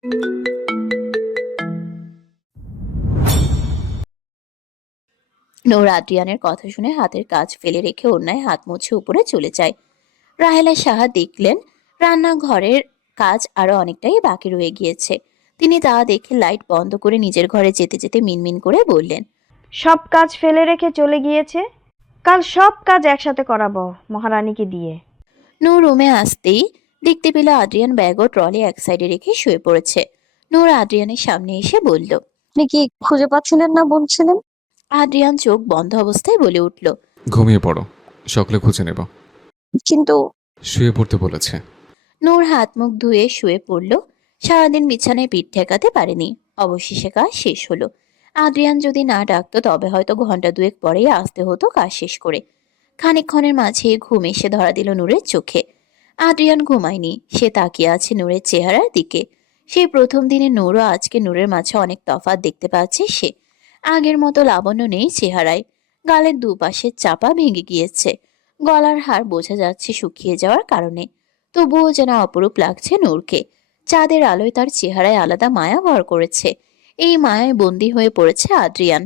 নূর আদ্রিয়ানের কথা শুনে হাতের কাজ ফেলে রেখে অন্যায় হাত মুছে উপরে চলে যায়। রাহেলা সাহা দেখলেন রান্নাঘরের কাজ আরো অনেকটাই বাকি রয়ে গিয়েছে। তিনি তা দেখে লাইট বন্ধ করে নিজের ঘরে যেতে যেতে মিনমিন করে বললেন, সব কাজ ফেলে রেখে চলে গিয়েছে। কাল সব কাজ একসাথে করাবো মহারানীকে দিয়ে। নূর রুমে আসতেই দেখতে পেল আদ্রিয়ান ব্যাগ ও ট্রলি এক সাইডে রেখে শুয়ে পড়েছে। নূর আদ্রিয়ানের সামনে এসে বলল। আপনি কি খুঁজে পাচ্ছিলেন না বলছিলেন? আদ্রিয়ান চোখ বন্ধ অবস্থায় বলে উঠল, ঘুমিয়ে পড়ো, সকালে খুঁজে নেব। কিন্তু শুয়ে পড়তে বলেছে। নূর হাত মুখ ধুয়ে শুয়ে পড়ল। সারাদিন বিছানায় পিঠ ঠেকাতে পারেনি। অবশেষে কাজ শেষ হলো। আদ্রিয়ান যদি না ডাকতো তবে হয়তো ঘন্টা দুয়েক পরেই আসতে হতো কাজ শেষ করে। খানিকক্ষণের মাঝে ঘুম এসে ধরা দিল নূরের চোখে। আদ্রিয়ান ঘুমায়নি, সে তাকিয়ে আছে নূরের চেহারার দিকে। সেই প্রথম দিনে নূরও আজকে নূরের মাঝে অনেক তফাৎ দেখতে পাচ্ছে সে। আগের মতো লাবণ্য নেই চেহারায়। গালের দুপাশে চাপা ভেঙে গিয়েছে। গলার হাড় বোঝা যাচ্ছে শুকিয়ে যাওয়ার কারণে। তবুও যেন অপরূপ লাগছে নূরকে। চাঁদের আলোয় তার চেহারায় আলাদা মায়া ভর করেছে। এই মায়ায় বন্দী হয়ে পড়েছে আদ্রিয়ান।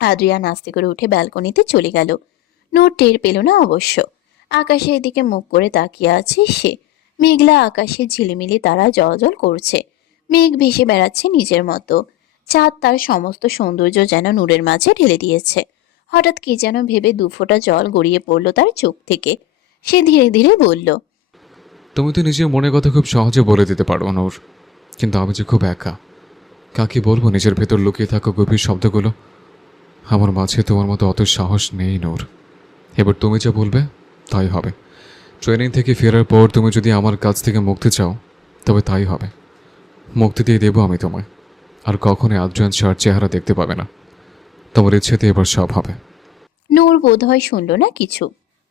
আদ্রিয়ান আস্তে করে উঠে ব্যালকনিতে চলে গেল। নূর টের পেল না অবশ্য। আকাশের দিকে মুখ করে তাকিয়ে আছে সে। মেঘলা আকাশে ঝিলিমিলি তারা জ্বলজ্বল করছে। মেঘ ভেসে বেড়াচ্ছে নিজের মতো। চাঁদ তার সমস্ত সৌন্দর্য যেন নূরের মাঝে ঢেলে দিয়েছে। হঠাৎ কি যেন ভেবে দুফোঁটা জল গড়িয়ে পড়ল তার চোখ থেকে। সে ধীরে ধীরে বলল, তুমি তো নিজের মনের কথা খুব সহজে বলে দিতে পারো নূর, কিন্তু আমি যে খুব একা। কাকে বলবো নিজের ভেতর লুকিয়ে থাকা গভীর শব্দগুলো? আমার মাঝে তোমার মতো অত সাহস নেই নূর। এবার তুমি যা বলবে তাই হবে। ট্রেনিং থেকে ফেরার পর তুমি যদি আমার কাছ থেকে মুক্তি চাও তবে তাই হবে। মুক্তি দিয়ে দেবো আমি তোমায়। আর কখনোই আদ্রিয়ান শাহর চেহারা দেখতে পাবে না। তোমার ইচ্ছেতে এবার সব হবে। নূর বোধহয় শুনল না কিছু।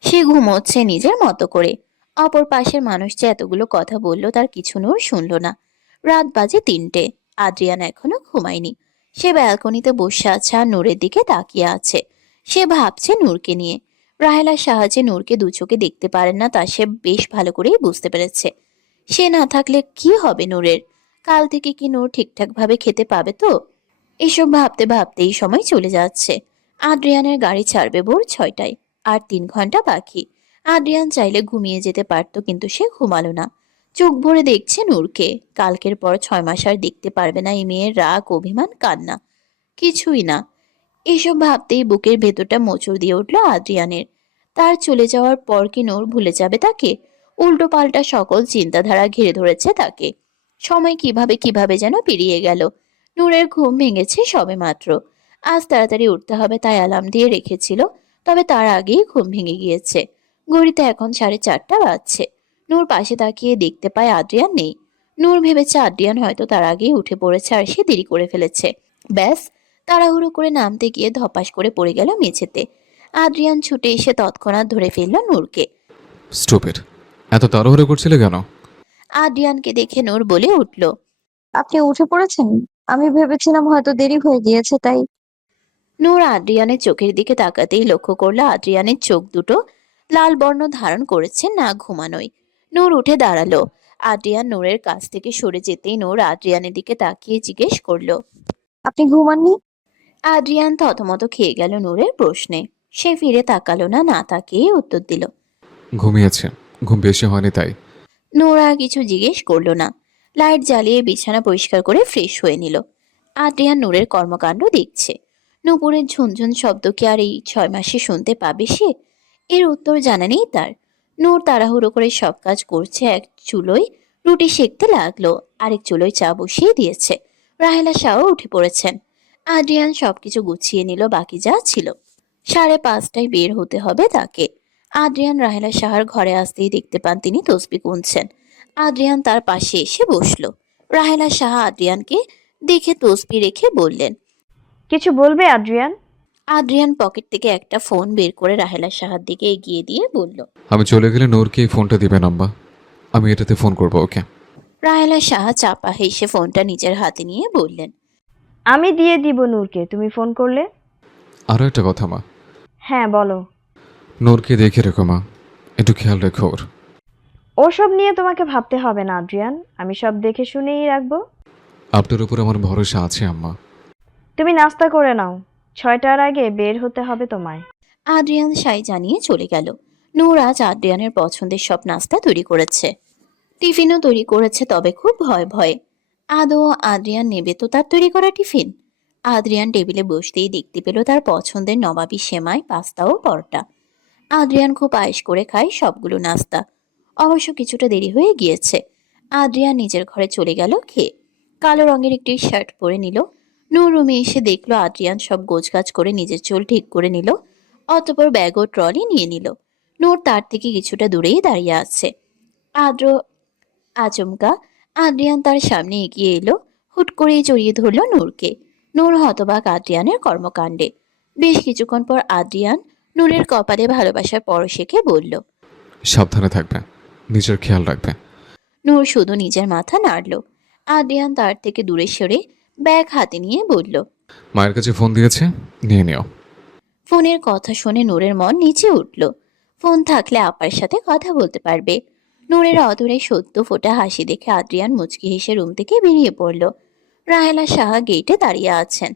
সে ঘুমোচ্ছে নিজের মতো করে। অপর পাশের মানুষ যে এতগুলো কথা বলল তার কিছু নূর শুনল না। রাত বাজে ৩টে। আদ্রিয়ান এখনো ঘুমায়নি। সে ব্যালকনিতে বসে আছে আর নূরের দিকে তাকিয়ে আছে। সে ভাবছে নূরকে নিয়ে। রাহেলার সাহায্যে নূরকে দু চোখে দেখতে পারেন না তা সে বেশ ভালো করেই বুঝতে পেরেছে। সে না থাকলে কি হবে নূরের? কাল থেকে কি নূর ঠিকঠাক ভাবে খেতে পাবে তো? এসব ভাবতে ভাবতেই সময় চলে যাচ্ছে। আদ্রিয়ানের গাড়ি ছাড়বে ভোর ৬টায়। আর ৩ ঘন্টা বাকি। আদ্রিয়ান চাইলে ঘুমিয়ে যেতে পারত, কিন্তু সে ঘুমালো না। চোখ ভরে দেখছে নূরকে। কালকের পর ৬ মাস আর দেখতে পারবে না এই মেয়ের রাগ, অভিমান, কান্না। কিছুই না। এসব ভাবতেই বুকের ভেতরটা মোচড় দিয়ে উঠল আদ্রিয়ানের। তার চলে যাওয়ার পর কি নূর ভুলে যাবে তাকে? উল্টো পাল্টা সকল চিন্তাধারা ঘিরে ধরেছে তাকে। সময় কিভাবে কিভাবে যেন পেরিয়ে গেল। নূরের ঘুম ভেঙেছে সবেমাত্র। আজ তাড়াতাড়ি উঠতে হবে তাই অ্যালার্ম দিয়ে রেখেছিল। তবে তার আগেই ঘুম ভেঙে গিয়েছে। ঘড়িতে এখন 4:30 বাজছে। নূর পাশে তাকিয়ে দেখতে পায় আদ্রিয়ান নেই। নূর ভেবেছে আদ্রিয়ান হয়তো তার আগেই উঠে পড়েছে আর সে দেরি করে ফেলেছে। ব্যাস, তাড়াহুড়ো করে নামতে গিয়ে ধপাস করে পড়ে গেল মেঝেতে। আদ্রিয়ান ছুটে এসে তৎক্ষণাৎ ধরে ফেলল নূরকে। স্টুপিড, এত তাড়াহুড়ো করছিলে কেন? আদ্রিয়ানকে দেখে নূর বলে উঠল, আপনি উঠে পড়েছেন? আমি ভেবেছিলাম হয়তো দেরি হয়ে গিয়েছে তাই। নূর আদ্রিয়ানের চোখের দিকে তাকাতেই লক্ষ্য করলো আদ্রিয়ানের চোখ দুটো লাল বর্ণ ধারণ করেছে, না ঘুমানোই। নূর উঠে দাঁড়ালো। আদ্রিয়ান নূরের কাছ থেকে সরে যেতেই নূর আদ্রিয়ানের দিকে তাকিয়ে জিজ্ঞেস করলো। আপনি ঘুমাননি? আদ্রিয়ান থতমত খেয়ে গেল নূরের প্রশ্নে। সে ফিরে তাকালো না, না তাকিয়ে উত্তর দিল। ঘুমিয়েছে, ঘুম বেশি হয়নি তাই। নূর আর কিছু জিজ্ঞেস করলো না। লাইট জ্বালিয়ে বিছানা পরিষ্কার করে ফ্রেশ হয়ে নিল। আদ্রিয়ান নূরের কর্মকাণ্ড দেখছে। নূপুরের ঝুনঝুন শব্দ কি আর এই ৬ মাসে শুনতে পাবে সে? এর উত্তর জানা নেই তার। নূর তাড়াহুড়ো করে সব কাজ করছে। এক চুলোয় রুটি সেঁকতে লাগলো, আরেক চুলোয় চা বসিয়ে দিয়েছে। রাহেলা শাহও উঠে পড়েছেন। আদ্রিয়ান সবকিছু গুছিয়ে নিল, বাকি যা ছিল। 5:30টায় বের হতে হবে তাকে। আদ্রিয়ান রাহেলা সাহার ঘরে আসতেই দেখতে পান তিনি তসবিহ গুনছেন। আদ্রিয়ান তার পাশে এসে বসলো। রাহেলা সাহা আদ্রিয়ানকে দেখে তসবিহ রেখে বললেন। কিছু বলবে আদ্রিয়ান? আদ্রিয়ান পকেট থেকে একটা ফোন বের করে রাহেলা সাহার দিকে এগিয়ে দিয়ে বলল, আমি চলে গেলে নূরকে এই ফোনটা দিবে নাম্বা। আমি এটাতে ফোন করবো ওকে। রাহেলা সাহা চাপা হেসে ফোনটা নিজের হাতে নিয়ে বললেন, আমি দিয়ে দিব নূরকে, তুমি ফোন করলে। আরও একটা কথা মা, হ্যাঁ বলো। নূরকে দেখে রেখো মা, একটু খেয়াল রেখো ওর। ওসব নিয়ে তোমাকে ভাবতে হবে না আদ্রিয়ান, আমি সব দেখে শুনেই রাখবো। আপনার উপর আমার ভরসা আছে আম্মা। তুমি নাস্তা করে নাও, 6টার আগে বের হতে হবে তোমায়। আদ্রিয়ান সাই জানিয়ে চলে গেল। নূর আজ আদ্রিয়ানের পছন্দের সব নাস্তা তৈরি করেছে, টিফিনও তৈরি করেছে, তবে খুব ভয়ে ভয়ে। আদৌ আদ্রিয়ান নেবে তো তার তৈরি করা টিফিন? আদ্রিয়ান টেবিলে বসতেই দেখতে পেল তার পছন্দের নবাবী সেমাই, পাস্তা ও পরোটা। আদ্রিয়ান খুব আয়েশ করে খায় সবগুলো নাস্তা। অবশ্য কিছুটা দেরি হয়ে গিয়েছে। আদ্রিয়ান নিজের ঘরে চলে গেল খেয়ে। কালো রঙের একটি শার্ট পরে নিল। নূর রুমে এসে দেখলো আদ্রিয়ান সব গোছগাছ করে নিজের চুল ঠিক করে নিল। অতঃপর ব্যাগ ও ট্রলি নিয়ে নিল। নূর তার থেকে কিছুটা দূরেই দাঁড়িয়ে আছে। আদ্র আচমকা আদ্রিয়ান তার সামনে এগিয়ে এলো। হুট করেই জড়িয়ে ধরল নূরকে। নূর হতবাক আদ্রিয়ানের কর্মকাণ্ডে। বেশ কিছুক্ষণ পর আদ্রিয়ান নূরের কপালে ভালোবাসার পরশেকে বলল। সাবধানে থাকবে, নিজের খেয়াল রাখবে। নূর শুধু নিজের মাথা নাড়ল। আদ্রিয়ান তার থেকে দূরে সরে ব্যাগ হাতে নিয়ে বলল। মায়ের কাছে ফোন দিয়েছে, নিয়ে নিও। ফোনের কথা শুনে নূরের মন নিচে উঠল। ফোন থাকলে আপার সাথে কথা বলতে পারবে। নূরের অদূরে সদ্য ফোটা হাসি দেখে আদ্রিয়ান মুচকি হেসে রুম থেকে বেরিয়ে পড়ল। রাহেলা সাহা গেটে দাঁড়িয়ে আছেন।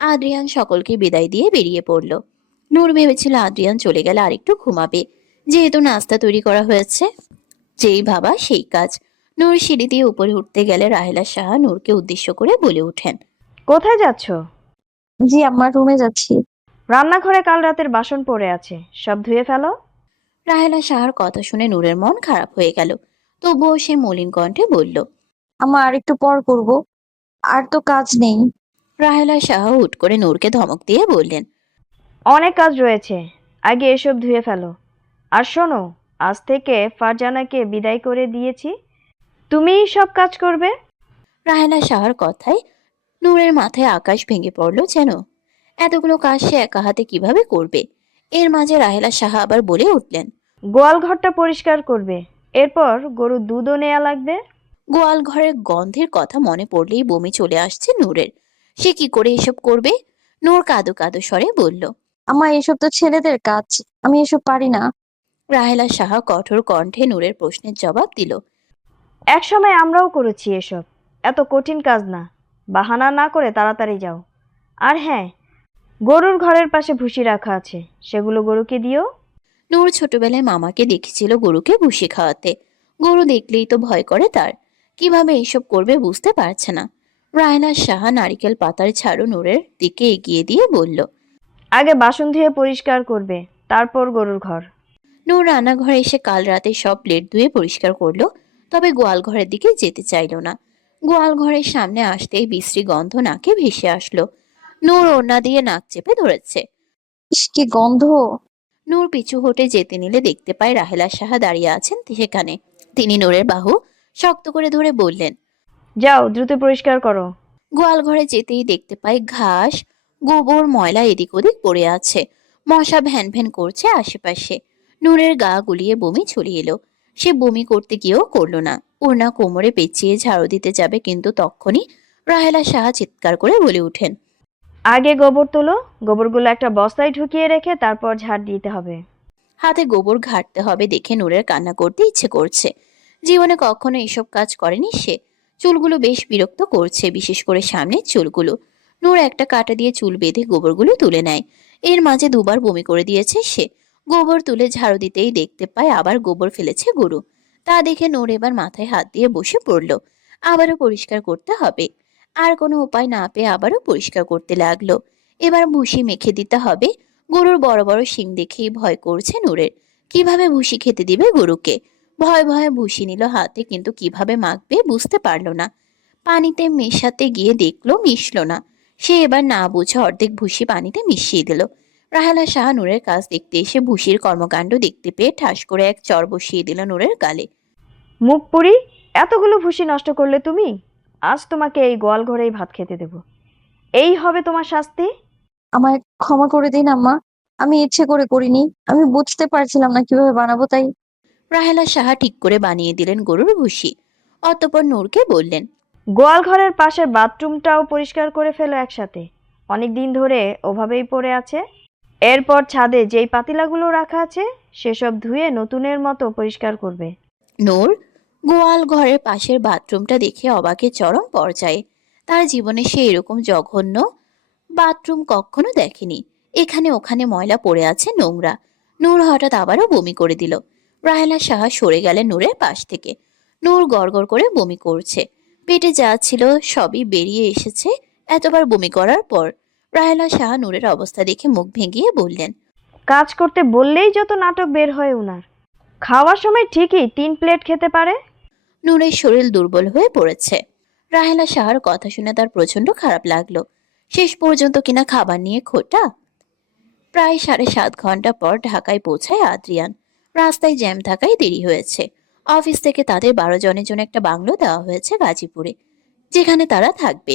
আদ্রিয়ান সকলকে বিদায় দিয়ে বেরিয়ে পড়ল। নূর ভেবেছিল আদ্রিয়ান চলে গেলে আরেকটু ঘুমাবে, যেহেতু নাস্তা তৈরি করা হয়েছে। যেই ভাবা সেই কাজ। নূর সিঁড়ি দিয়ে উপরে উঠতে গেলে রাহেলা সাহা নূরকে উদ্দেশ্য করে বলে ওঠেন। কোথায় যাচ্ছ? জি আম্মা, রুমে যাচ্ছি। রান্নাঘরে কাল রাতের বাসন পড়ে আছে, সব ধুয়ে ফেলো। রাহেলা সাহার কথা শুনে নূরের মন খারাপ হয়ে গেল। তবুও সে মলিন কণ্ঠে বলল। আম্মা আর একটু পর করব, আর তো কাজ নেই। রাহেলা সাহা হুট করে নূরকে ধমক দিয়ে বললেন। অনেক কাজ রয়েছে, আগে এসব ধুয়ে ফেলো। আর শোনো, আজ থেকে ফারজানাকে বিদায় করে দিয়েছি, তুমিই সব কাজ করবে। রাহেলা সাহার কথায় নূরের মাথায় আকাশ ভেঙে পড়ল যেন। এতগুলো কাজ সে একা হাতে কিভাবে করবে? এর মাঝে রাহেলা সাহা আবার বলে উঠলেন। গোয়াল ঘরটা পরিষ্কার করবে, এরপর গরুর দুধও নেওয়া লাগবে। গোয়াল ঘরের গন্ধের কথা মনে পড়লেই বমি চলে আসছে নূরের। সে কি করে এসব করবে? নূর কাঁদো কাঁদো স্বরে বলল। আম্মা এসব তো ছেলেদের কাজ, আমি এসব পারি না। রাহেলা সাহা কঠোর কণ্ঠে নূরের প্রশ্নের জবাব দিল। এক সময় আমরাও করেছি এসব, এত কঠিন কাজ না। বাহানা না করে তাড়াতাড়ি যাও। আর হ্যাঁ, গরুর ঘরের পাশে ভুসি রাখা আছে, সেগুলো গরুকে দিও। নূর ছোটবেলায় মামাকে দেখেছিল গরুকে ভুসি খাওয়াতে। গরু দেখলেই তো ভয় করে তার। কিভাবে এসব করবে বুঝতে পারছে না। রায়না সাহা নারিকেল পাতার ঝাড়ু নূরের দিকে এগিয়ে দিয়ে বলল। আগে বাসন ধুয়ে পরিষ্কার করবে, তারপর গরুর ঘর। নূর রান্নাঘরে এসে কাল রাতে সব প্লেট ধুয়ে পরিষ্কার করলো। তবে গোয়াল ঘরের দিকে যেতে চাইল না। গোয়াল ঘরের সামনে আসতেই বিশ্রী গন্ধ নাকে ভেসে আসলো। নূর ওড়না দিয়ে নাক চেপে ধরেছে। ইস কি গন্ধ! নূর পিছু হটে যেতে নিলে দেখতে পায় রাহেলা সাহা দাঁড়িয়ে আছেন সেখানে। তিনি নূরের বাহু শক্ত করে ধরে বললেন। যাও দ্রুত পরিষ্কার করো। গোয়াল ঘরে যেতেই দেখতে পায় ঘাস, গোবর, ময়লা এদিক ওদিক পড়ে আছে। মশা ভ্যান ভ্যান করছে আশেপাশে। নূরের গা গুলিয়ে বমি চলে এলো। সে বমি করতে গিয়েও করলো না। ওড়না কোমরে পেঁচিয়ে ঝাড়ু দিতে যাবে, কিন্তু তখনই রাহেলা সাহা চিৎকার করে বলে উঠেন। আগে গোবর তোলো, গোবরগুলো একটা বস্তায় ঢুকিয়ে রেখে তারপর ঝাড় দিতে হবে। হাতে গোবর ঘাঁটতে হবে দেখে নূরের কান্না করতে ইচ্ছে করছে। জীবনে কখনো এসব কাজ করেনি সে। চুলগুলো বেশ বিরক্ত করছে, বিশেষ করে সামনের চুলগুলো। নূর একটা কাঁটা দিয়ে চুল বেঁধে গোবরগুলো তুলে নেয়। এর মাঝে দুবার বমি করে দিয়েছে সে। গোবর তুলে ঝাড়ু দিতেই দেখতে পায় আবার গোবর ফেলেছে গরু। তা দেখে নূর এবার মাথায় হাত দিয়ে বসে পড়ল। আবারও পরিষ্কার করতে হবে। আর কোনো উপায় না পেয়ে আবারও পরিষ্কার করতে লাগলো। এবার ভুসি মেখে দিতে হবে। গরুর বড় বড় শিং দেখেই ভয় করছে নূরের। কিভাবে ভুসি খেতে দিবে গরুকে? ভয়ে ভয়ে ভুসি নিল হাতে, কিন্তু কিভাবে মাখবে বুঝতে পারল না। পানিতে মেশাতে গিয়ে দেখলো মিশলো না। সে এবার না বুঝে অর্ধেক ভুসি পানিতে মিশিয়ে দিল। রাহেলা শাহ নূরের কাছ দেখতে এসে ভুসির কর্মকাণ্ড দেখতে পেয়ে ঠাস করে এক চর বসিয়ে দিল নূরের গালে। মুখ পুরি, এতগুলো ভুসি নষ্ট করলে তুমি? আজ তোমাকে এই গোয়াল ঘরেই ভাত খেতে দেব। এই হবে তোমার শাস্তি। আমায় ক্ষমা করে দিন আম্মা, আমি ইচ্ছে করে করিনি, আমি বুঝতে পারছিলাম না কিভাবে বানাবো তাই। রাহেলা সাহা ঠিক করে বানিয়ে দিলেন গরুর ভুসি। অতঃপর নূরকে বললেন। গোয়াল ঘরের পাশের বাথরুমটাও পরিষ্কার করে ফেলো একসাথে, অনেক দিন ধরে ওভাবেই পড়ে আছে। এরপর ছাদে যেই পাতিলাগুলো রাখা আছে সেসব ধুয়ে নতুনের মতো পরিষ্কার করবে। নূর গোয়াল ঘরের পাশের বাথরুমটা দেখে অবাকের চরম পর্যায়ে। তার জীবনে সে এরকম জঘন্য বাথরুম কখনো দেখেনি। এখানে ওখানে ময়লা পড়ে আছে, নোংরা। নূর হঠাৎ আবারও বমি করে দিল। রাহেলা সাহা সরে গেলেন নূরের পাশ থেকে। নূর গড়গড় করে বমি করছে। পেটে যা ছিল সবই বেরিয়ে এসেছে এতবার বমি করার পর। রাহেলা সাহা নূরের অবস্থা দেখে মুখ ভেঙিয়ে বললেন, কাজ করতে বললেই যত নাটক বের হয় উনার। খাওয়ার সময় ঠিকই 3 প্লেট খেতে পারে। নূরের শরীর দুর্বল হয়ে পড়েছে। রাহেলা সাহার কথা শুনে তার প্রচন্ড খারাপ লাগলো। শেষ পর্যন্ত কিনা খাবার নিয়ে খোটা। প্রায় 7.5 ঘন্টা পর ঢাকায় পৌঁছায় আদ্রিয়ান। রাস্তায় জ্যাম থাকায় দেরি হয়েছে। অফিস থেকে তাদের 12 জনের জন্য একটা বাংলো দেওয়া হয়েছে গাজীপুরে, যেখানে তারা থাকবে।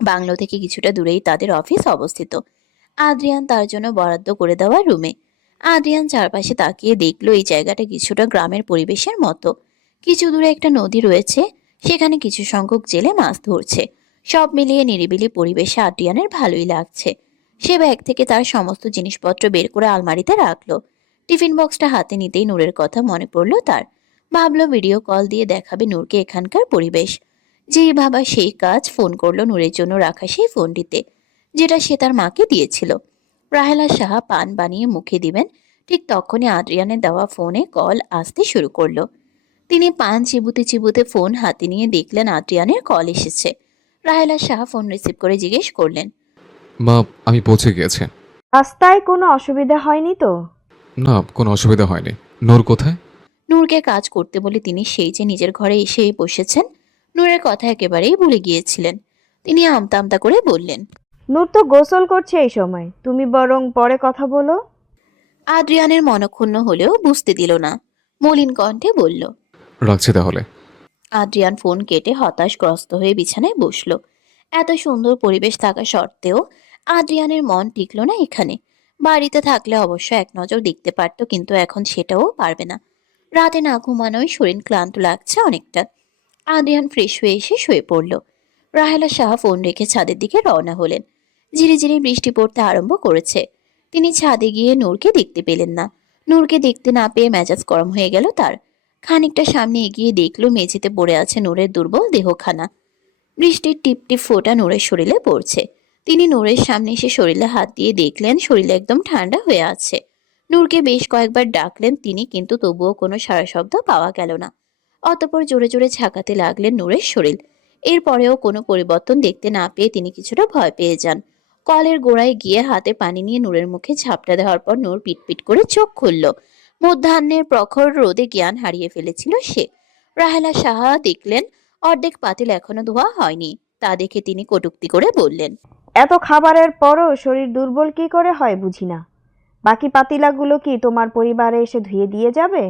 বাংলো থেকে কিছুটা দূরেই তাদের অফিস অবস্থিত। আদ্রিয়ান তার জন্য বরাদ্দ করে দেওয়া রুমে। আদ্রিয়ান চারপাশে তাকিয়ে দেখলো এই জায়গাটা কিছুটা গ্রামের পরিবেশের মতো। কিছু দূরে একটা নদী রয়েছে, সেখানে কিছু সংখ্যক জেলে মাছ ধরছে। সব মিলিয়ে নিরিবিলি পরিবেশে আদ্রিয়ানের ভালোই লাগছে। সে ব্যাগ থেকে তার সমস্ত জিনিসপত্র বের করে আলমারিতে রাখলো। টিফিন বক্সটা হাতে নিতেই নূরের কথা মনে পড়লো তার। ভাবলো ভিডিও কল দিয়ে দেখাবে নূরকে এখানকার পরিবেশ। যেই ভাবা সেই কাজ, ফোন করলো নূরের জন্য রাখা সেই ফোনটিতে, যেটা সে তার মাকে দিয়েছিল। রাহেলা সাহা পান বানিয়ে মুখে দিবেন, ঠিক তখনই আদ্রিয়ানের দেওয়া ফোনে কল আসতে শুরু করলো। তিনি পান চিবুতে চিবুতে ফোন হাতে নিয়ে দেখলেন আদ্রিয়ানের কল এসেছে। রাহেলা সাহা ফোন রিসিভ করে জিজ্ঞেস করলেন, মা, আমি পৌঁছে গিয়েছি। রাস্তায় কোনো অসুবিধা হয়নি তো? না, কোনো অসুবিধা হয়নি। নূর কোথায়? নূরকে কাজ করতে বলে তিনি সেই যে নিজের ঘরে এসে বসেছেন, নূরের কথা একেবারেই ভুলে গিয়েছিলেন। তিনি আমতা আমতা করে বললেন, নূর তো গোসল করছে এই সময়, তুমি বরং পরে কথা বলো। আদ্রিয়ানের মনক্ষুণ্ণ হলেও বুঝতে দিল না। মলিন কণ্ঠে বলল। রাখছি তাহলে। আদ্রিয়ান ফোন কেটে হতাশগ্রস্ত হয়ে বিছানায় বসলো। এত সুন্দর পরিবেশ থাকা সত্ত্বেও আদ্রিয়ানের মন টিকল না এখানে। বাড়িতে থাকলে অবশ্য এক নজর দেখতে পারত, কিন্তু এখন সেটাও পারবে না। রাতে না ঘুমানোয় শরীর ক্লান্ত লাগছে অনেকটা। আদ্রিয়ান ফ্রেশ হয়ে এসে শুয়ে পড়ল। রাহেলা সাহা ফোন রেখে ছাদের দিকে রওনা হলেন। ঝিরিঝিরি বৃষ্টি পড়তে আরম্ভ করেছে। তিনি ছাদে গিয়ে নূরকে দেখতে পেলেন না। নূরকে দেখতে না পেয়ে মেজাজ গরম হয়ে গেল তার। খানিকটা সামনে এগিয়ে দেখলো মেঝেতে পড়ে আছে নূরের দুর্বল দেহখানা। বৃষ্টির টিপ টিপ ফোঁটা নূরের শরীরে পড়ছে। তিনি নূরের সামনে এসে শরীরে হাত দিয়ে দেখলেন শরীরে একদম ঠান্ডা হয়ে আছে। নূরকে বেশ কয়েকবার ডাকলেন তিনি, কিন্তু তবুও কোনো সাড়া শব্দ পাওয়া গেল না। অতঃপর জোরে জোরে ঝাঁকাতে লাগলেন নূরের শরীর। এরপরেও কোনো পরিবর্তন দেখতে না পেয়ে তিনি কিছুটা ভয় পেয়ে যান। কলের গোড়ায় গিয়ে হাতে পানি নিয়ে নূরের মুখে ঝাপটা দেওয়ার পর নূর পিটপিট করে চোখ খুলল। মধ্যাহ্নের প্রখর রোদে জ্ঞান হারিয়ে ফেলেছিল সে। রাহেলা সাহা দেখলেন অর্ধেক পাতিল এখনো ধোয়া হয়নি। তা দেখে তিনি কটূক্তি করে বললেন, এত খাবারের পরও শরীর দুর্বল কি করে হয় বুঝি না। বাকি পাতিলাগুলো কি তোমার পরিবারে এসে ধুয়ে দিয়ে যাবে?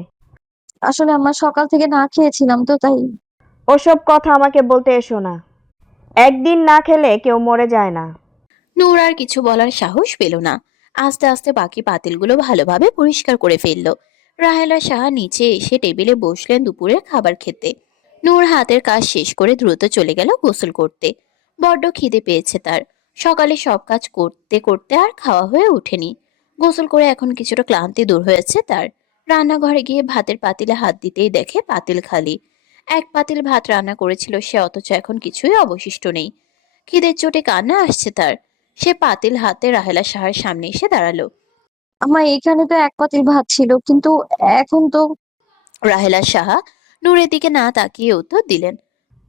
আসলে আম্মা সকাল থেকে না খেয়েছিলাম তো তাই। ওসব কথা আমাকে বলতে এসো না। একদিন না খেলে কেউ মরে যায় না। নূর আর কিছু বলার সাহস পেল না। আস্তে আস্তে বাকি পাতিলগুলো ভালোভাবে পরিষ্কার করে ফেলল। রাহেলা সাহা নিচে এসে টেবিলে বসলেন দুপুরের খাবার খেতে। নূর হাতের কাজ শেষ করে দ্রুত চলে গেল গোসল করতে। বড্ড খিদে পেয়েছে তার। সকালে সব কাজ করতে করতে আর খাওয়া হয়ে ওঠেনি। গোসল করে এখন কিছুটা ক্লান্তি দূর হয়েছে তার। রান্নাঘরে গিয়ে ভাতের পাতিলে হাত দিতেই দেখে পাতিল খালি। এক পাতিল ভাত রান্না করেছিল সে, অথচ এখন কিছুই অবশিষ্ট নেই। খিদের চোটে কান্না আসছে তার। সে পাতিল হাতে রাহেলা সাহার সামনে এসে দাঁড়ালো। আম্মা, এখানে তো এক পাতিল ভাত ছিল, কিন্তু এখন তো। রাহেলা সাহা নূরের দিকে না তাকিয়ে উত্তর দিলেন,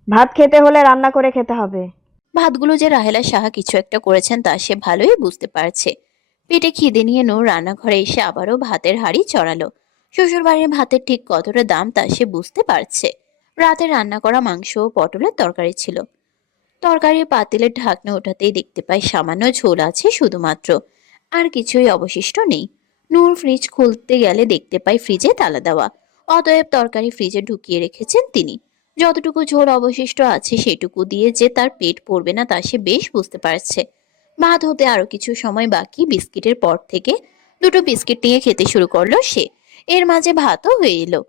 ভাত খেতে হলে রান্না করে খেতে হবে। ভাতগুলো যে রাহেলা সাহা কিছু একটা করেছেন তা সে ভালোই বুঝতে পারছে। পেটে খিদে নিয়ে নূর রান্নাঘরে এসে আবারও ভাতের হাঁড়ি চড়ালো। শ্বশুর বাড়ির ভাতের ঠিক কতটা দাম তা সে বুঝতে পারছে। রাতে রান্না করা মাংস ও পটলের তরকারি ছিল। তরকারির পাতিলের ঢাকনা ওঠাতেই দেখতে পায় সামান্য ঝোল আছে শুধুমাত্র, আর কিছুই অবশিষ্ট নেই। নূর ফ্রিজ খুলতে গেলে দেখতে পায় ফ্রিজে তালা দেওয়া। অতএব তরকারি ফ্রিজে ঢুকিয়ে রেখেছেন তিনি। যতটুকু ঝোল অবশিষ্ট আছে সেটুকু দিয়ে যে তার পেট ভরবে না তা সে বেশ বুঝতে পারছে। ভাত হতে আরো কিছু সময় বাকি। বিস্কিটের পর থেকে দুটো বিস্কিট নিয়ে খেতে শুরু করলো সে। এর মাঝে ভাতও হয়ে এলো।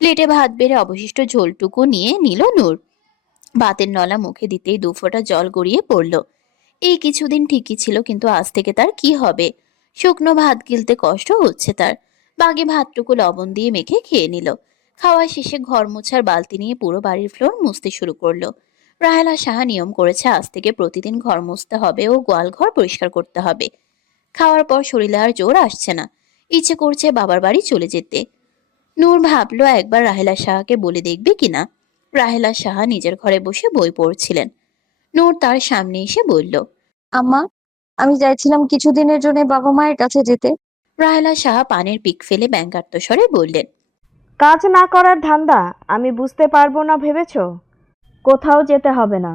প্লেটে ভাত বেড়ে অবশিষ্ট ঝোলটুকু নিয়ে নিল নূর। ভাতের নলা মুখে দিতেই 2 ফোঁটা জল গড়িয়ে পড়ল। এই কিছুদিন ঠিকই ছিল, কিন্তু আজ থেকে তার কি হবে? শুকনো ভাত গিলতে কষ্ট হচ্ছে তার। বাগে ভাতটুকু লবণ দিয়ে মেখে খেয়ে নিল। খাওয়া শেষে ঘর মোছার বালতি নিয়ে পুরো বাড়ির ফ্লোর মুছতে শুরু করলো। রাহেলা সাহা নিয়ম করেছে আজ থেকে প্রতিদিন ঘর মুছতে হবে ও গোয়াল ঘর পরিষ্কার করতে হবে। খাওয়ার পর শরীরে আর জোর আসছে না, ইচ্ছে করছে বাবার বাড়ি চলে যেতে। নূর ভাবলো একবার রাহেলা সাহাকে বলে দেখবে কিনা। রাহেলা সাহা নিজের ঘরে বসে বই পড়ছিলেন। নূর তার সামনে এসে বলল। আম্মা, আমি চাইছিলাম কিছুদিনের জন্য বাবা মায়ের কাছে যেতে। রাহেলা সাহা পানের পিক ফেলে ব্যঙ্গাত্ম স্বরে বললেন। কাজ না করার ধান্দা আমি বুঝতে পারবো না ভেবেছো? কোথাও যেতে হবে না।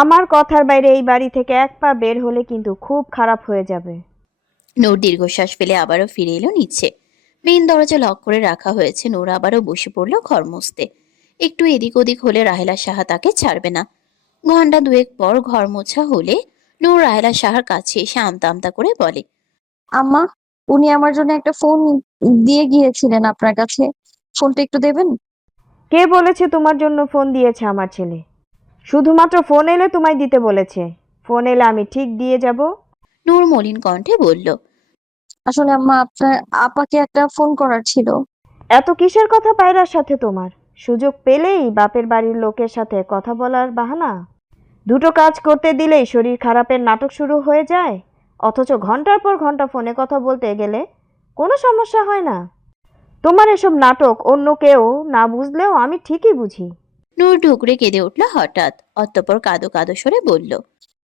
আমার কথার বাইরে এই বাড়ি থেকে এক পা বের হলে কিন্তু খুব খারাপ হয়ে যাবে। নূর দীর্ঘশ্বাস ফেলে আবারও ফিরে এলো নিচে। মেন দরজা লক করে রাখা হয়েছে। নূর আবারও বসে পড়ল ঘর মুছতে। একটু এদিক ওদিক হলে রাহেলা সাহা তাকে ছাড়বে না। ঘন্টা দুয়েক পর ঘর মোছা হলে নূর রাহেলা সাহার কাছে এসে আমতা আমতা করে বলে। আম্মা, উনি আমার জন্য একটা ফোন দিয়ে গিয়েছিলেন আপনার কাছে। ফোনটা একটু দেবেন? কে বলেছে তোমার জন্য ফোন দিয়েছে আমার ছেলে? শুধুমাত্র ফোন এলে তোমায় দিতে বলেছে। ফোন এলে আমি ঠিক দিয়ে যাব। নূর মলিন কণ্ঠে বলল। আসলে আম্মা, আপনার আপাকে একটা ফোন করার ছিল। এত কিসের কথা পায়রার সাথে তোমার? সুযোগ পেলেই বাপের বাড়ির লোকের সাথে কথা বলার বাহানা। দুটো কাজ করতে দিলেই শরীর খারাপের নাটক শুরু হয়ে যায়, অথচ ঘন্টার পর ঘন্টা ফোনে কথা বলতে গেলে কোনো সমস্যা হয় না। তোমার এসব নাটক অন্য কেউ না বুঝলেও আমি ঠিকই বুঝি। নূর ঢুকরে কেঁদে উঠল হঠাৎ। অতঃপর কাঁদো কাঁদো স্বরে বলল।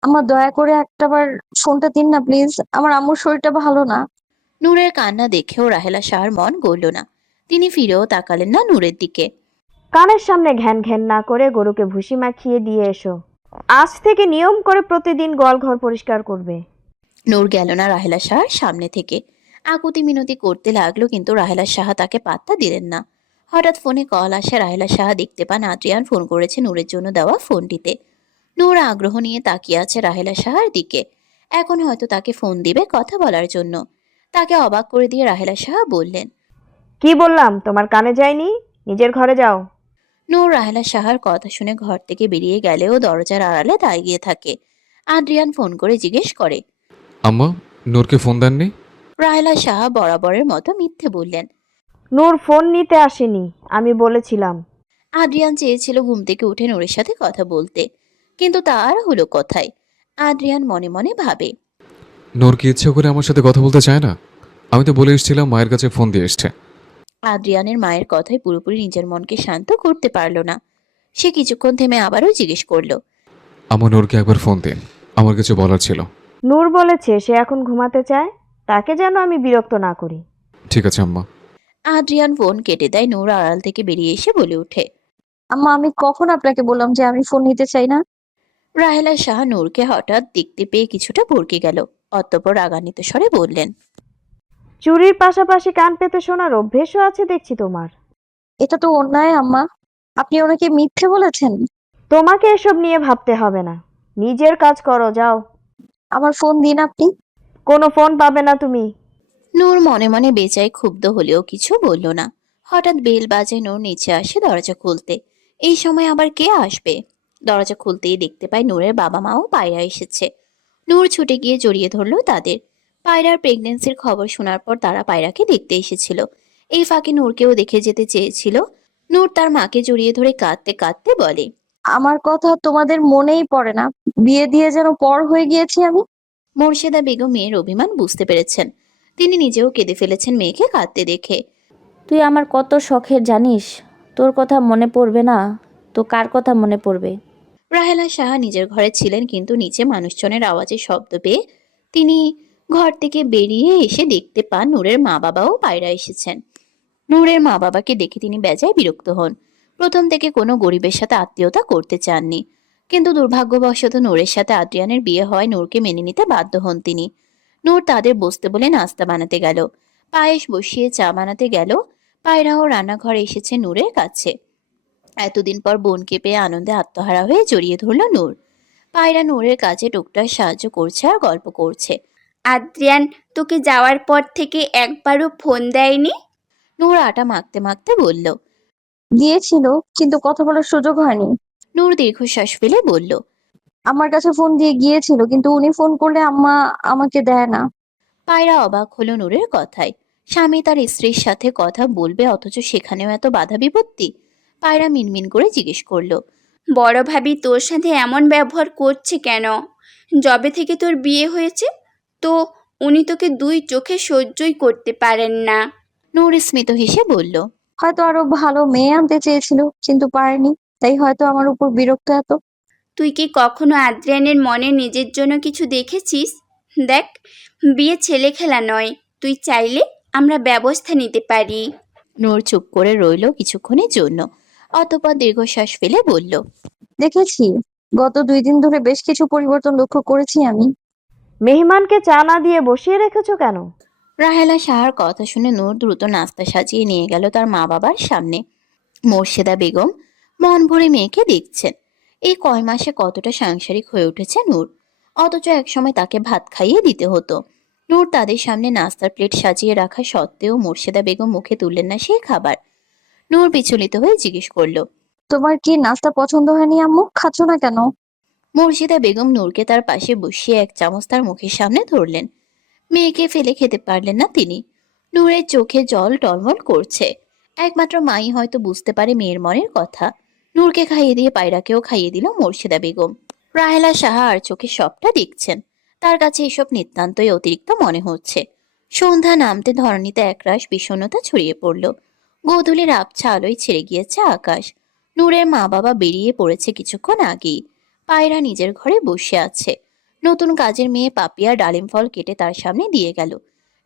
আম্মা, দয়া করে একটাবার ফোনটা দিন না প্লিজ। আমার আম্মুর শরীরটা ভালো না। নূরের কান্না দেখেও রাহেলা সাহার মন গলল না। তিনি ফিরেও তাকালেন না নূরের দিকে। কানের সামনে ঘ্যান ঘ্যান না করে গরুকে ভুসি মাখিয়ে দিয়ে এসো। আজ থেকে নিয়ম করে প্রতিদিন গোয়ালঘর পরিষ্কার করবে। নূর গেল না রাহেলা সাহার সামনে থেকে। আকুতি মিনতি করতে লাগলো, কিন্তু রাহেলা সাহা তাকে পাত্তা দিলেন না। হঠাৎ ফোনে কল আসে। রাহেলা সাহা দেখতে পান আদ্রিয়ান ফোন করেছে নূরের জন্য দেওয়া ফোনটিতে। নূর আগ্রহ নিয়ে তাকিয়ে আছে রাহেলা সাহার দিকে। এখন হয়তো তাকে ফোন দিবে কথা বলার জন্য। তাকে অবাক করে দিয়ে রাহেলা সাহা বললেন। কি বললাম তোমার কানে যায়নি? নিজের ঘরে যাও। নূর রাহেলা সাহার কথা শুনে ঘর থেকে বেরিয়ে গেলেও দরজার আড়ালে দাঁড়িয়ে থাকে। আদ্রিয়ান ফোন করে জিজ্ঞেস করে। আম্মা, নূরকে ফোন দেননি? রাহেলা সাহা বরাবরের মতো মিথ্যে বললেন। নূর ফোন নিতে আসেনি, আমি বলেছিলাম। আদ্রিয়ান চেয়েছিল ঘুম থেকে উঠে নূরের সাথে কথা বলতে, কিন্তু তার হলো কোথায়। আদ্রিয়ান মনে মনে ভাবে। নূর কি ইচ্ছে করে আমার সাথে কথা বলতে চায় না? আমি তো বলে এসেছিলাম মায়ের কাছে ফোন দিয়ে এসছে। আদ্রিয়ানের মায়ের কথায় পুরোপুরি নিজের মনকে শান্ত করতে পারল না। সে কিছুক্ষণ থেমে আবারও জিজ্ঞেস করলো। আমার নূরকে একবার ফোন দিন, আমার কিছু বলার ছিল। নূর বলেছে সে এখন ঘুমাতে চায়, তাকে যেন আমি বিরক্ত না করি। ঠিক আছে আম্মা। আদ্রিয়ান ফোন কেটে দেয়। নূর আড়াল থেকে বেরিয়ে এসে বলে ওঠে। আম্মা, আমি কখন আপনাকে বললাম যে আমি ফোন নিতে চাই না? রাহেলা শাহ নূরকে হঠাৎ দেখতে পেয়ে কিছুটা ভড়কে গেল। অতঃপর রাগান্বিত স্বরে বললেন। চুরির পাশাপাশি কান পেতে শোনার অভ্যেসও আছে দেখছি তোমার। এটা তো অন্যায় আম্মা। আপনি ওনাকে মিথ্যে বলেছেন। তোমাকে এসব নিয়ে ভাবতে হবে না, নিজের কাজ করো, যাও। আমার ফোন দিন আপনি। কোনো ফোন পাবে না তুমি। নূর মনে মনে বেচাই ক্ষুব্ধ হলেও কিছু বলল না। হঠাৎ বেল বাজে। নূর নিচে আসে দরজা খুলতে। এই সময় আবার কে আসবে? দরজা খুলতেই দেখতে পায় নূরের বাবা মাও পায়রা এসেছে। নূর ছুটে গিয়ে জড়িয়ে ধরলো তাদের। পায়রার প্রেগনেন্সির খবর শোনার পর তারা পায়রাকে দেখতে এসেছিল। এই ফাঁকে নূরকেও দেখে যেতে চেয়েছিল। নূর তার মাকে জড়িয়ে ধরে কাঁদতে কাঁদতে বলে। আমার কথা তোমাদের মনেই পড়ে না? বিয়ে দিয়ে যেন পর হয়ে গিয়েছি আমি। মোর্শেদা বেগম মেয়ের অভিমান বুঝতে পেরেছেন। তিনি নিজেও কেঁদে ফেলেছেন মেয়েকে কাঁদতে দেখে। তুই আমার কত শখের জানিস? তোর কথা মনে পড়বে না তো কার কথা মনে পড়বে? রাহেলা সাহা নিজের ঘরে ছিলেন, কিন্তু নিচে মানুষজনের আওয়াজের শব্দ পেয়ে তিনি ঘর থেকে বেরিয়ে এসে দেখতে পান নূরের মা বাবাও পায়রা এসেছেন। নূরের মা বাবাকে দেখে তিনি বেজায় বিরক্ত হন। প্রথম থেকে কোনো গরিবের সাথে আত্মীয়তা করতে চাননি, কিন্তু দুর্ভাগ্যবশত নূরের সাথে আদ্রিয়ানের বিয়ে হওয়ায় নূরকে মেনে নিতে বাধ্য হন তিনি। নূর তাদের বসতে বলে নাস্তা বানাতে গেল, পায়েস বসিয়ে চা বানাতে গেল। পায়রাও রান্নাঘরে এসেছে নূরের কাছে। এতদিন পর বোনকে পেয়ে আনন্দে আত্মহারা হয়ে জড়িয়ে ধরল নূর। পায়রা নূরের কাছে টুকটাক সাহায্য করছে আর গল্প করছে। আদ্রিয়ান তোকে যাওয়ার পর থেকে একবারও ফোন দেয়নি? নূর আটা মাখতে মাখতে বলল। দিয়েছিল, কিন্তু কথা বলার সুযোগ হয়নি। নূর দীর্ঘশ্বাস ফেলে বলল। আমার কাছে ফোন দিয়ে গিয়েছিল, কিন্তু উনি ফোন করলে আম্মা আমাকে দেয় না। পায়রা অবাক হলো নূরের কথায়। স্বামী তার স্ত্রীর সাথে কথা বলবে অথচ সেখানেও এত বাধা বিপত্তি। পায়রা মিনমিন করে জিজ্ঞেস করলো। বড় ভাবি তোর সাথে এমন ব্যবহার করছে কেন? যবে থেকে তোর বিয়ে হয়েছে তো উনি তোকে দুই চোখে সহ্যই করতে পারেন না। নূর স্মিত হেসে বলল। হয়তো আরো ভালো মেয়ে আনতে চেয়েছিল, কিন্তু পারেনি, তাই হয়তো আমার উপর বিরক্ত এত। তুই কি কখনো আদ্রিয়ানের মনে নিজের জন্য কিছু দেখেছিস? দেখ, বিয়ে ছেলে খেলা নয়। তুই চাইলে আমরা ব্যবস্থা নিতে পারি। নূর চুপ করে রইল কিছুক্ষণের জন্য, অতঃপর দীর্ঘশ্বাস ফেলে বলল। দেখেছি, গত 2 দিন ধরে বেশ কিছু পরিবর্তন লক্ষ্য করেছি আমি। মেহমানকে চা না দিয়ে বসিয়ে রেখেছো কেন? রাহেলা সাহার কথা শুনে নূর দ্রুত নাস্তা সাজিয়ে নিয়ে গেল তার মা বাবার সামনে। মোর্শেদা বেগম মন ভরে মেয়েকে দেখছেন। এই কয় মাসে কতটা সাংসারিক হয়ে উঠেছে নূর, অথচ একসময় তাকে ভাত খাইয়ে দিতে হতো। নূর তাদের সামনে নাস্তার প্লেট সাজিয়ে রাখা সত্ত্বেও মোর্শেদা বেগম মুখে তুললেন না সেই খাবার। নূর বিচলিত হয়ে জিজ্ঞেস করলো। তোমার কি নাস্তা পছন্দ হয়নি আম্মু? খাচ্ছ না কেন? মুর্শিদা বেগম নূরকে তার পাশে বসিয়ে এক চামচ তার মুখের সামনে ধরলেন। মেয়েকে ফেলে খেতে পারলেন না তিনি। নূরের চোখে জল টলমল করছে। একমাত্র মাই হয়তো বুঝতে পারে মেয়ের মনের কথা। নূরকে খাইয়ে দিয়ে পায়রাকেও খাইয়ে দিল মুর্শিদা বেগম। রাহেলা সাহা আর চোখে সবটা দেখছেন। তার কাছে এসব নিতান্তই অতিরিক্ত মনে হচ্ছে। সন্ধ্যা নামতে ধরণীতে একরাশ বিষণ্ণতা ছড়িয়ে পড়ল। গোধূলির আবছা আলোয় ছেড়ে গিয়েছে আকাশ। নূরের মা বাবা বেরিয়ে পড়েছে কিছুক্ষণ আগেই। পায়রা নিজের ঘরে বসে আছে। নতুন কাজের মেয়ে পাপিয়া ডালিম ফল কেটে তার সামনে দিয়ে গেল।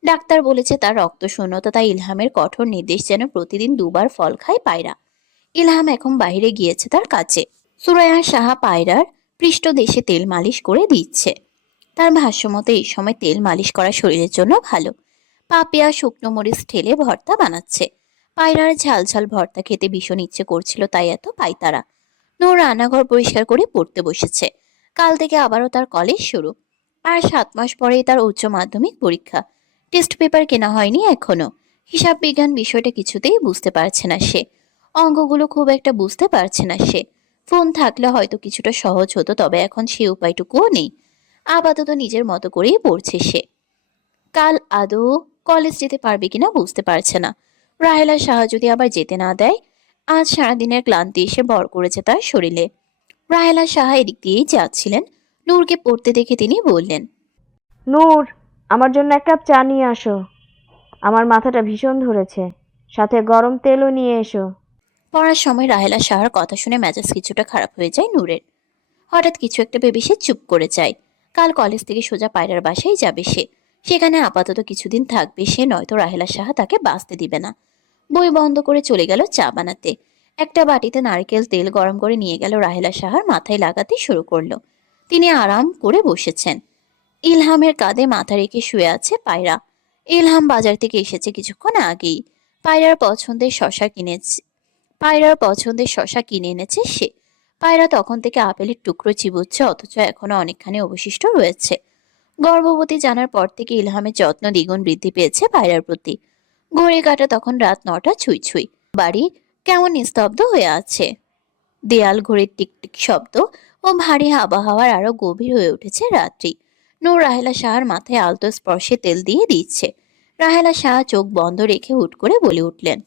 ডাক্তার বলেছে তার রক্ত শূন্যতা, তাই ইলহামের কঠোর নির্দেশ যেন প্রতিদিন 2বার ফল খায় পায়রা। ইলহাম এখন বাইরে গিয়েছে তার কাছে। সুরাইয়া সাহা পায়রার পৃষ্ঠদেশে তেল মালিশ করে দিচ্ছে। তার ভাষ্যমতে এই সময় তেল মালিশ করা শরীরের জন্য ভালো। পাপিয়া শুকনো মরিচ ঠেলে ভর্তা বানাচ্ছে। পায়রার ঝাল ঝাল ভর্তা খেতে ভীষণ ইচ্ছে করছিল, তাই এত পায়তারা। নূর রান্নাঘর পরিষ্কার করে পড়তে বসেছে। কাল থেকে আবারও তার কলেজ শুরু। আর 7 মাস পরেই তার উচ্চ মাধ্যমিক পরীক্ষা। টেস্ট পেপার কেনা হয়নি এখনো। হিসাব বিজ্ঞান বিষয়টা কিছুতেই বুঝতে পারছে না সে। অঙ্কগুলো খুব একটা বুঝতে পারছে না সে। ফোন থাকলে হয়তো কিছুটা সহজ হতো, তবে এখন সে উপায়টুকুও নেই। আপাতত নিজের মতো করেই পড়ছে সে। কাল আদৌ কলেজ যেতে পারবে কিনা বুঝতে পারছে না। রাহেলা সাহা যদি আবার যেতে না দেয়। আজ সারাদিনের ক্লান্তি এসে ভর করেছে তার শরীরে। রাহেলা সাহা এদিক দিয়েই যাচ্ছিলেন। নূরকে পড়তে দেখে তিনি বললেন। নূর, আমার জন্য 1 কাপ চা নিয়ে আসো। আমার মাথাটা ভীষণ ধরেছে, সাথে গরম তেলও নিয়ে এসো। পড়ার সময় রাহেলা সাহার কথা শুনে মেজাজ কিছুটা খারাপ হয়ে যায় নূরের। হঠাৎ কিছু একটা ভেবে সে চুপ করে যায়। কাল কলেজ থেকে সোজা পায়রার বাসায় যাবে সে। সেখানে আপাতত কিছুদিন থাকবে সে, নয়তো রাহেলা সাহা তাকে বাঁচতে দিবে না। বই বন্ধ করে চলে গেল চা বানাতে। একটা বাটিতে নারকেল তেল গরম করে নিয়ে গেল রাহেলা সাহার মাথায় লাগাতে শুরু করলো। তিনি আরাম করে বসেছেন। ইলহামের কাঁধে মাথা রেখে শুয়ে আছে পায়রা। ইলহাম বাজার থেকে এসেছে কিছুক্ষণ আগেই। পায়রার পছন্দের শশা কিনেছে পায়রার পছন্দের শশা কিনে এনেছে সে। পায়রা তখন থেকে আপেলের টুকরো চিবুচ্ছে, অথচ এখনো অনেকখানি অবশিষ্ট রয়েছে। গর্ভবতী জানার পর থেকে ইলহামের যত্ন দ্বিগুণ বৃদ্ধি পেয়েছে পায়রার প্রতি। ঘড়ি কাটা তখন রাত 9টা ছুঁই ছুঁই। বাড়ি কেমন নিস্তব্ধ হয়ে আছে। দেয়াল ঘড়ির টিকটিক শব্দ ও ভারী আবহাওয়ার আরো গভীর হয়ে উঠেছে রাত্রি। নূর রাহেলা সাহার মাথায় আলতো স্পর্শে তেল দিয়ে দিচ্ছে। রাহেলা সাহা চোখ বন্ধ রেখে হুট করে বলে উঠলেন।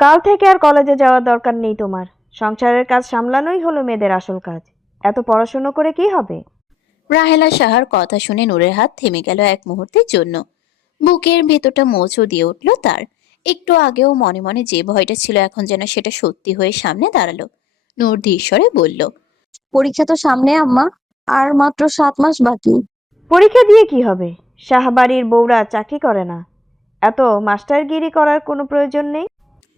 কাল থেকে আর কলেজে যাওয়ার দরকার নেই তোমার। সংসারের কাজ সামলানোই হলো মেয়েদের আসল কাজ। এত পড়াশুনো করে কি হবে? রাহেলা সাহার কথা শুনে নূরের হাত থেমে গেল এক মুহূর্তের জন্য। বুকের ভেতরটা মোচও দিয়ে উঠল তার। একটু আগেও মনে মনে যে ভয়টা ছিল, এখন যেন সেটা সত্যি হয়ে সামনে দাঁড়ালো। নূর ধীরস্বরে বলল। পরীক্ষা তো সামনে আম্মা, আর মাত্র 7 মাস বাকি। পরীক্ষা দিয়ে কি হবে? শাহবাড়ির বউরা চাকরি করে না। এত মাস্টারগিরি করার কোনো প্রয়োজন নেই।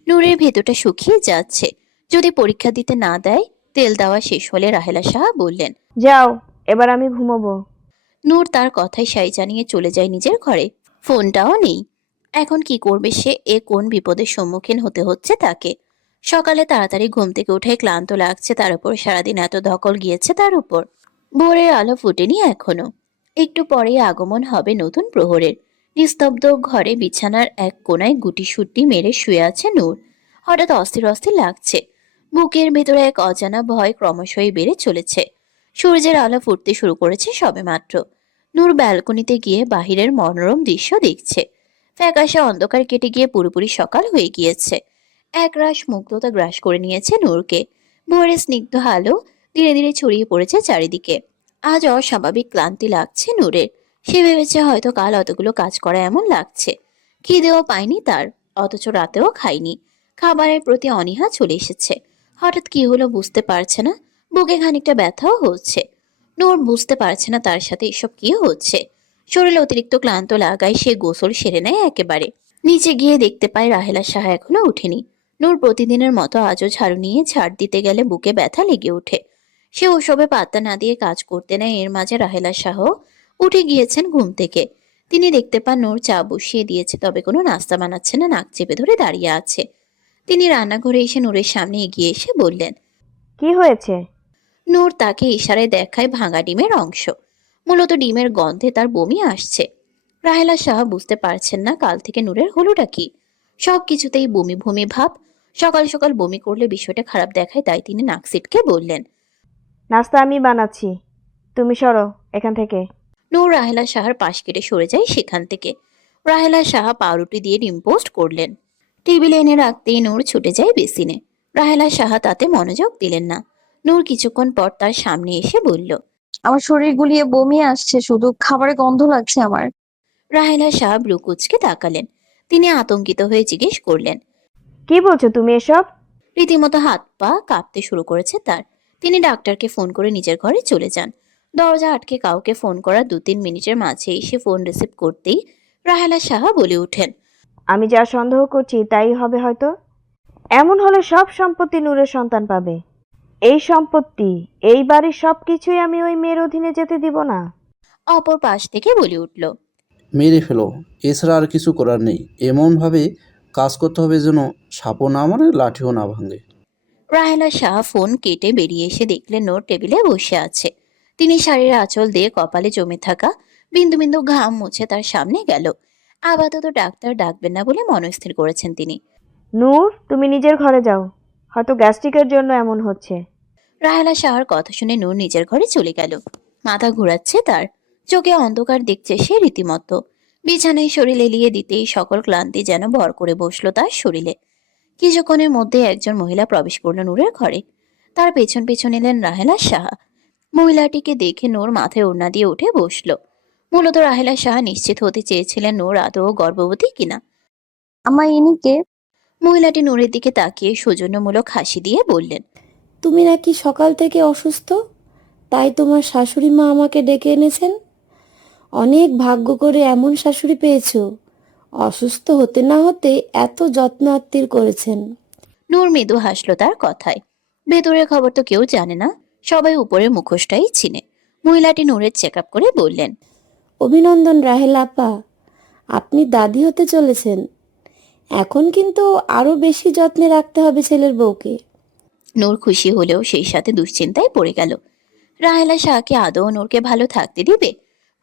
নূরের ভেতরটা শুকিয়ে যাচ্ছে। যদি পরীক্ষা দিতে না দেয়। তেল দেওয়া শেষ হলে রাহেলা সাহা বললেন। যাও, এবার আমি ঘুমোবো। নূর তার কথায় সাই জানিয়ে চলে যায় নিজের ঘরে। ফোনটাও নেই। এখন কি করবে সে? কোন বিপদের সম্মুখীন হতে হচ্ছে তাকে। সকালে তাড়াতাড়ি ঘুম থেকে উঠে ক্লান্ত লাগছে, তার উপর সারাদিন এত ধকল গিয়েছে তার উপর। ভোরের আলো ফুটেনি এখনো। একটু পরেই আগমন হবে নতুন প্রহরের। নিস্তব্ধ ঘরে বিছানার এক কোনায় গুটিসুটি মেরে শুয়ে আছে নূর। হঠাৎ অস্থির অস্থির লাগছে। বুকের ভেতরে এক অজানা ভয় ক্রমশই বেড়ে চলেছে। সূর্যের আলো ফুটতে শুরু করেছে সবেমাত্র। নূর ব্যালকনিতে গিয়ে বাহিরের মনোরম দৃশ্য দেখছে। ফ্যাকাশে অন্ধকার কেটে গিয়ে পুরোপুরি সকাল হয়ে গিয়েছে। একরাশ মুগ্ধতা গ্রাস করে নিয়েছে নূরকে। ভোরের স্নিগ্ধ আলো ধীরে ধীরে ছড়িয়ে পড়েছে চারিদিকে। আজ অস্বাভাবিক ক্লান্তি লাগছে নূরের। সে ভেবেছে হয়তো কাল অতগুলো কাজ করা এমন লাগছে। খিদেও পায়নি তার, অথচ রাতেও খায়নি। খাবারের প্রতি অনীহা চলে এসেছে। হঠাৎ কি হলো বুঝতে পারছে না। বুকে খানিকটা ব্যথাও হচ্ছে। নূর বুঝতে পারছে না তার সাথে এসব কি হচ্ছে। শরীর অতিরিক্ত ক্লান্ত লাগায় সে গোসল সেরে নেয় একেবারে। নিচে গিয়ে দেখতে পায় রাহেলা সাহা এখনো উঠেনি। নূর প্রতিদিনের মতো আজও ঝাড়ু নিয়ে ঝাড় দিতে গেলে বুকে ব্যথা লেগে ওঠে। সে ওসবে পাত্তা না দিয়ে কাজ করতে নেয়। এর মাঝে রাহেলা সাহ উঠে গিয়েছেন ঘুম থেকে। তিনি দেখতে পান নূর চা বসিয়ে দিয়েছে, তবে কোনো নাস্তা বানাচ্ছে না, নাক চেপে ধরে দাঁড়িয়ে আছে। তিনি রান্নাঘরে এসে নূরের সামনে এগিয়ে এসে বললেন। কি হয়েছে? নূর তাকে ইশারায় দেখায় ভাঙা ডিমের অংশ। মূলত ডিমের গন্ধে তার বমি আসছে। রাহেলা সাহা বুঝতে পারছেন না কাল থেকে নূরের হলোটা কি। সব কিছুতেই বমি বমি ভাব। সকাল সকাল বমি করলে বিষয়টা খারাপ দেখায়, তাই তিনি নাক সিটকে বললেন। নাস্তা আমি বানাচ্ছি, তুমি সরো এখান থেকে। নূর রাহেলা সাহার পাশ কেটে সরে যায় সেখান থেকে। রাহেলা সাহা পাউরুটি দিয়ে ডিম পোস্ট করলেন। টেবিলে এনে রাখতেই নূর ছুটে যায় বেসিনে। রাহেলা সাহা তাতে মনোযোগ দিলেন না। নূর কিছুক্ষণ পর তার সামনে এসে বলল। আমার শরীর গুলিয়ে বমি আসছে, শুধু খাবারে গন্ধ লাগছে আমার। রাহেলা সাহা ব্রু কুঁচকে তাকালেন। তিনি আতঙ্কিত হয়ে জিজ্ঞেস করলেন। কি বলছো তুমি এসব? রীতিমতো হাত পা কাঁপতে শুরু করেছে তার। তিনি ডাক্তারকে ফোন করে নিজের ঘরে চলে যান। দরজা আটকে কাউকে ফোন করা 2-3 মিনিটের মাঝে এসে ফোন রিসিভ করতেই রাহেলা সাহা বলে ওঠেন। আমি যা সন্দেহ করছি তাই হবে হয়তো। এমন হলে সব সম্পত্তি নূরের সন্তান পাবে। এই সম্পত্তি, এই বাড়ির সবকিছুই আমি ওই মেয়ের অধীনে যেতে দিব না। অপর পাশ থেকে বলে উঠল। মেরে ফেলো, এছাড়া আর কিছু করার নেই। এমনভাবে কাজ করতে হবে যেন সাপও না মারে, লাঠিও না ভাঙে। রাহেলা সাহা ফোন কেটে বেরিয়ে এসে দেখলেন নূর টেবিলে বসে আছে। তিনি শাড়ির আঁচল দিয়ে কপালে জমে থাকা বিন্দু বিন্দু ঘাম মুছে তার সামনে গেল। আপাতত ডাক্তার ডাকবেন না বলে মনস্থির করেছেন তিনি। নূর, তুমি নিজের ঘরে যাও, হয়তো গ্যাস্ট্রিকের জন্য এমন হচ্ছে। রাহেলা সাহার কথা শুনে নূর নিজের ঘরে চলে গেল। মাথা ঘোরাচ্ছে তার, চোখে অন্ধকার দেখছে সে রীতিমতো। বিছানায় শরীর এলিয়ে দিতেই সকল ক্লান্তি যেন ভর করে বসলো তার শরীরে। কিছুক্ষণের মধ্যে একজন মহিলা প্রবেশ করলো নূরের ঘরে। তার পেছন পেছন এলেন রাহেলা সাহা। মহিলাটিকে দেখে নূর মাথায় ওড়না দিয়ে উঠে বসলো। মূলত রাহেলা সাহা নিশ্চিত হতে চেয়েছিলেন নূর আদৌ গর্ভবতী কিনা। আমার ইনিকে। মহিলাটি নূরের দিকে তাকিয়ে সৌজন্যমূলক হাসি দিয়ে বললেন। তুমি নাকি সকাল থেকে অসুস্থ, তাই তোমার শাশুড়ি মা আমাকে ডেকে এনেছেন। অনেক ভাগ্য করে এমন শাশুড়ি পেয়েছো, অসুস্থ হতে না হতে এত যত্ন আত্তির করেছেন। নূর মৃদু হাসলো তার কথায়। ভেতরের খবর তো কেউ জানে না, সবাই উপরের মুখোশটাই চিনে। মহিলাটি নূরের চেক আপ করে বললেন। অভিনন্দন রাহেল আপা, আপনি দাদি হতে চলেছেন। এখন কিন্তু আরো বেশি যত্নে রাখতে হবে ছেলের বউকে। নূর খুশি হলেও সেই সাথে দুশ্চিন্তায় পড়ে গেল। রাহেলা শাহকে আদৌ নূরকে ভালো থাকতে দিবে?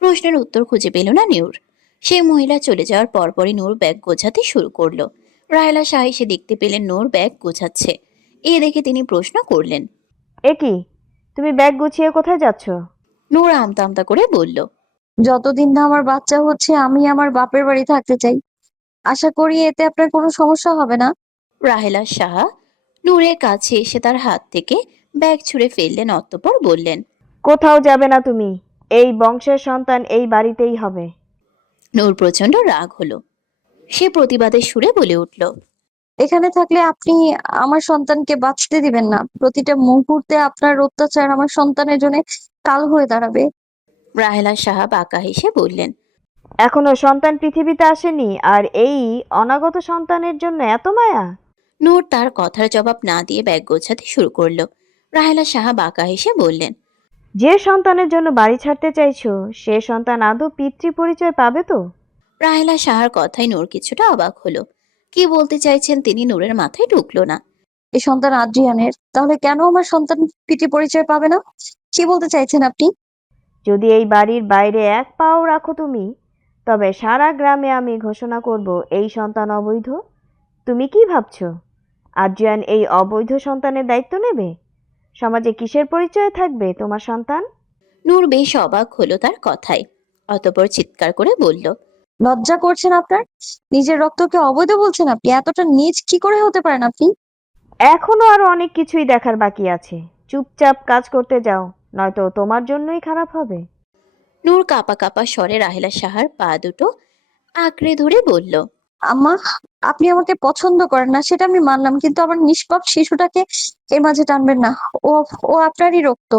প্রশ্নের উত্তর খুঁজে পেল না নূর। সেই মহিলা চলে যাওয়ার পরপরই নূর ব্যাগ গোছাতে শুরু করলো। রাহেলা শাহ এসে দেখতে পেলেন নূর ব্যাগ গোছাচ্ছে। এ দেখে তিনি প্রশ্ন করলেন। এ কি, তুমি ব্যাগ গুছিয়ে কোথায় যাচ্ছ? নূর আমতা আমতা করে বলল। যতদিন না আমার বাচ্চা হচ্ছে আমি আমার বাপের বাড়ি থাকতে চাই। আশা করি এতে আপনার কোনো সমস্যা হবে না। রাহেলা শাহ নূরের কাছে এসে তার হাত থেকে ব্যাগ ছুঁড়ে ফেললেন, অতঃপর বললেন। কোথাও যাবে না তুমি, এই বংশের সন্তান এই বাড়িতেই হবে। নূর প্রচন্ড রাগ হলো। সে প্রতিবাদের সুরে বলে উঠল। এখানে থাকলে আপনি আমার সন্তানকে বাঁচতে দিবেন না। প্রতিটা মুহূর্তে আপনার অত্যাচার আমার সন্তানের জন্য কাল হয়ে দাঁড়াবে। রাহেলা শাহ বাঁকা হেসে বললেন। এখনো সন্তান পৃথিবীতে আসেনি, আর এই অনাগত সন্তানের জন্য এত মায়া? নূর তার কথার জবাব না দিয়ে ব্যাগ গোছাতে শুরু করলো। রাহেলা শাহ বাঁকা হেসে বললেন। যে সন্তানের জন্য বাড়ি ছাড়তে চাইছো, সে সন্তান আদৌ পিতৃ পরিচয় পাবে তো? রাহেলা শাহর কথায় নূর কিছুটা অবাক হলো। কি বলতে চাইছেন তিনি নূরের মাথায় ঢুকলো না। এই সন্তান আদ্রিয়ানের, তাহলে কেন আমার সন্তান পিতৃ পরিচয় পাবে না? কি বলতে চাইছেন আপনি? যদি এই বাড়ির বাইরে এক পাও রাখো তুমি, তবে সারা গ্রামে আমি ঘোষণা করব এই সন্তান অবৈধ। তুমি কি ভাবছো আদ্রিয়ান এই অবৈধ সন্তানের দায়িত্ব নেবে? সমাজে কিসের পরিচয় থাকবে তোমার সন্তান? নূর বেশ অবাক হলো তার কথায়। অতঃপর চিৎকার করে বলল। লজ্জা করছেন আপনার? নিজের রক্তকে অবৈধ বলছেন আপনি? এতটা নীচ কি করে হতে পারেন আপনি? এখনো আরো অনেক কিছুই দেখার বাকি আছে। চুপচাপ কাজ করতে যাও, নয়তো তোমার জন্যই খারাপ হবে। নূর কাঁপা কাঁপা স্বরে রাহেলা সাহার পা দুটো আঁকড়ে ধরে বলল, আম্মা, আপনি আমাকে পছন্দ করেন না সেটা আমি মানলাম, কিন্তু আমার নিষ্পাপ শিশুটাকে এর মাঝে টানবেন না। ও ও আপনারই রক্ত।